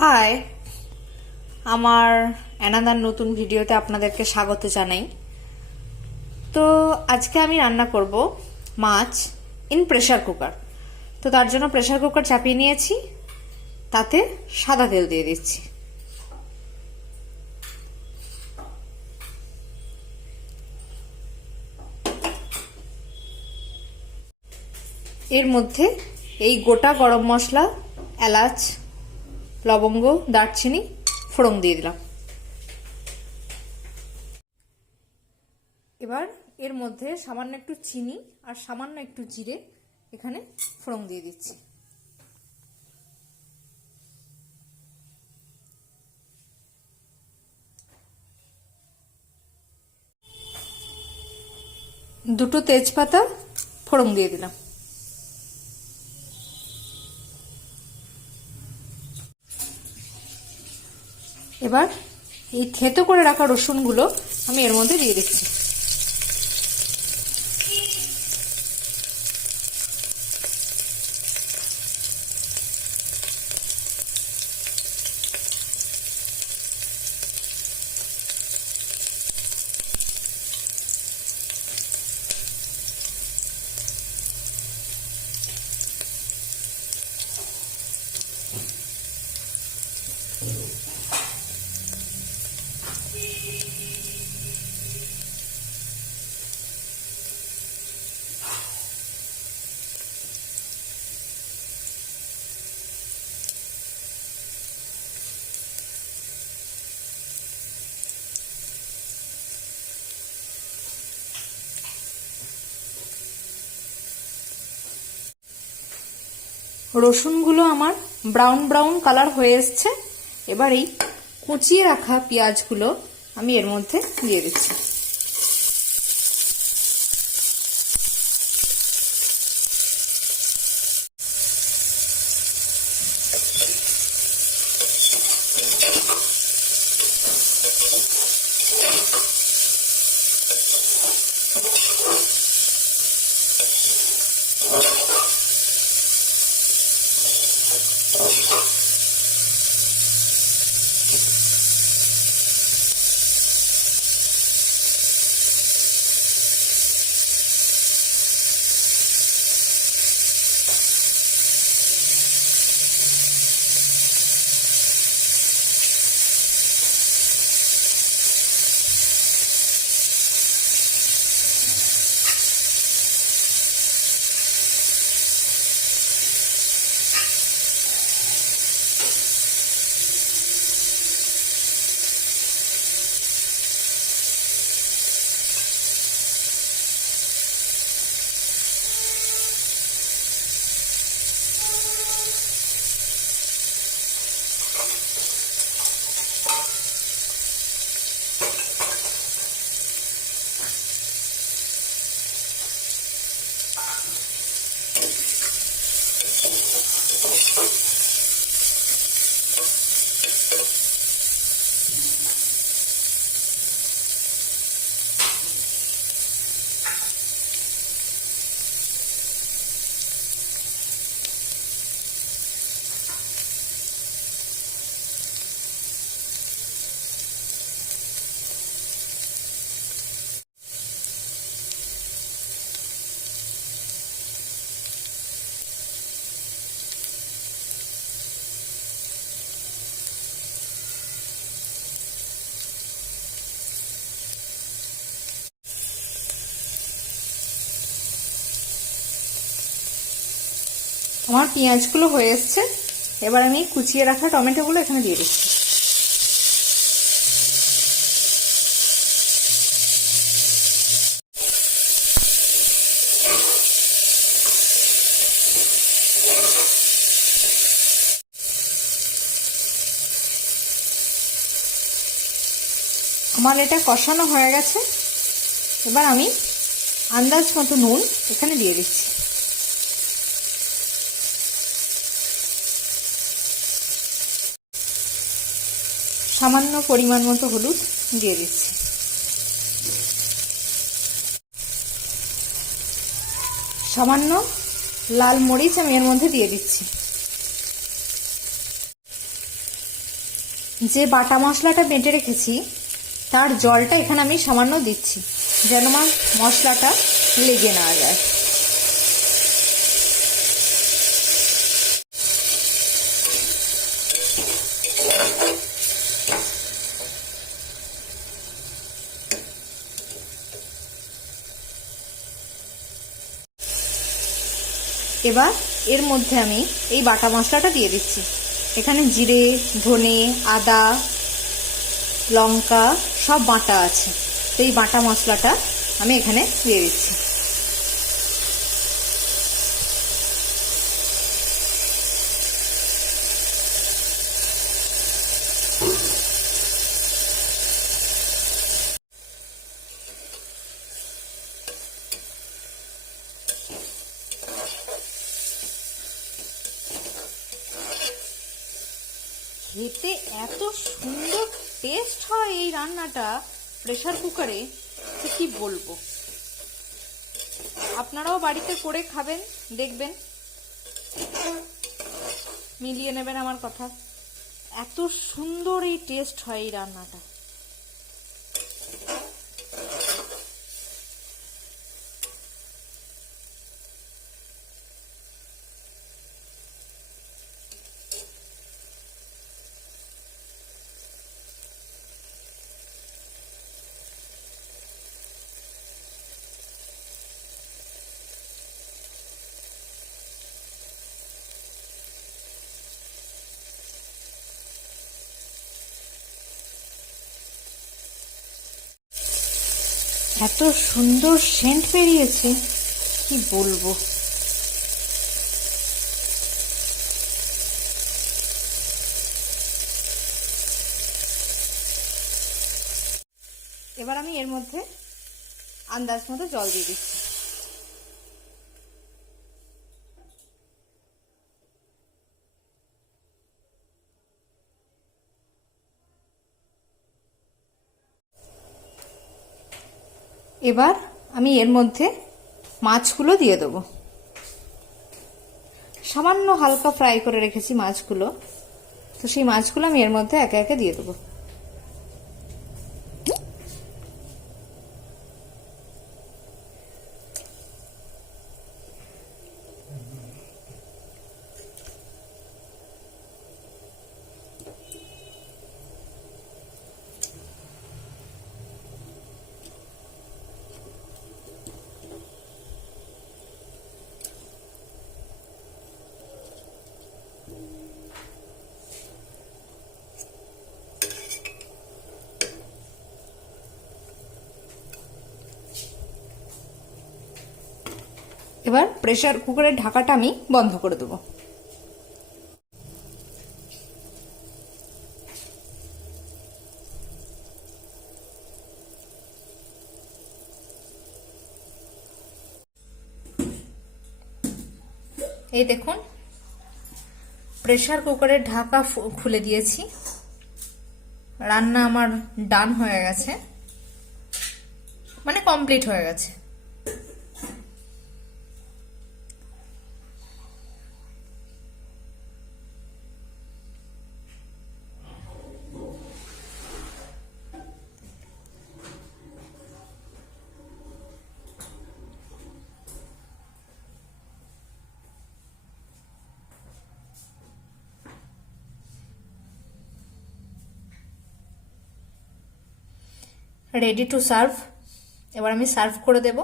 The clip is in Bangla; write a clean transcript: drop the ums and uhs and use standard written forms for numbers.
হাই, আমার অ্যানাদার নতুন ভিডিওতে আপনাদেরকে স্বাগত জানাই। তো আজকে আমি রান্না করব মাছ ইন প্রেসার কুকার। তো তার জন্য প্রেসার কুকার চাপিয়ে নিয়েছি, তাতে সাদা তেল দিয়ে দিচ্ছি। এর মধ্যে এই গোটা গরম মশলা, এলাচ, লবঙ্গ, দারচিনি ফোড়ন দিয়ে দিলাম। এবার এর মধ্যে সামান্য একটু চিনি আর সামান্য একটু জিরে এখানে ফোড়ন দিয়ে দিচ্ছি। দুটো তেজপাতা ফোড়ন দিয়ে দিলাম। এবার এই থেতো করে রাখা রসুনগুলো আমি এর মধ্যে দিয়ে দিচ্ছি। রসুনগুলো আমার ব্রাউন ব্রাউন কালার হয়ে এসছে। এবার এই কুচিয়ে রাখা পেঁয়াজগুলো আমি এর মধ্যে দিয়ে দিচ্ছি। আমার পেঁয়াজগুলো হয়ে এসছে। এবার আমি কুচিয়ে রাখা টমেটোগুলো এখানে দিয়ে দিচ্ছি। আমার এটা কষানো হয়ে গেছে। এবার আমি আন্দাজ মতো নুন এখানে দিয়ে দিচ্ছি। সামান্য পরিমাণ মতো হলুদ দিয়ে দিচ্ছি। সামান্য লাল মরিচ আমি এর মধ্যে দিয়ে দিচ্ছি। যে বাটা মশলাটা বেটে রেখেছি তার জলটা এখানে আমি সামান্য দিচ্ছি, যেন আমার মশলাটা লেগে না যায়। এবার এর মধ্যে আমি এই বাটা মশলাটা দিয়ে দিচ্ছি। এখানে জিরে, ধনে, আদা, লঙ্কা সব বাটা আছে, তো এই বাটা মশলাটা আমি এখানে দিয়ে দিচ্ছি। খেতে এত সুন্দর টেস্ট হয় এই রান্নাটা প্রেসার কুকারে, তো কি বলবো। আপনারাও বাড়িতে করে খাবেন, দেখবেন, মিলিয়ে নেবেন আমার কথা। এত সুন্দর এই টেস্ট হয় এই রান্নাটা। এত সুন্দর সেন্ট বেরিয়েছে, কি বলবো। এবার আমি এর মধ্যে আন্দাজ মতো জল দিয়ে দিচ্ছি। এবার আমি এর মধ্যে মাছগুলো দিয়ে দেবো। সামান্য হালকা ফ্রাই করে রেখেছি মাছগুলো, তো সেই মাছগুলো আমি এর মধ্যে একে একে দিয়ে দেবো। এবার প্রেসার কুকারের ঢাকাটা আমি বন্ধ করে দেবো। এই দেখুন, প্রেসার কুকারের ঢাকা খুলে দিয়েছি। রান্না আমার ডান হয়ে গেছে, মানে কমপ্লিট হয়ে গেছে। Ready to serve. এবার আমি সার্ভ করে দেব।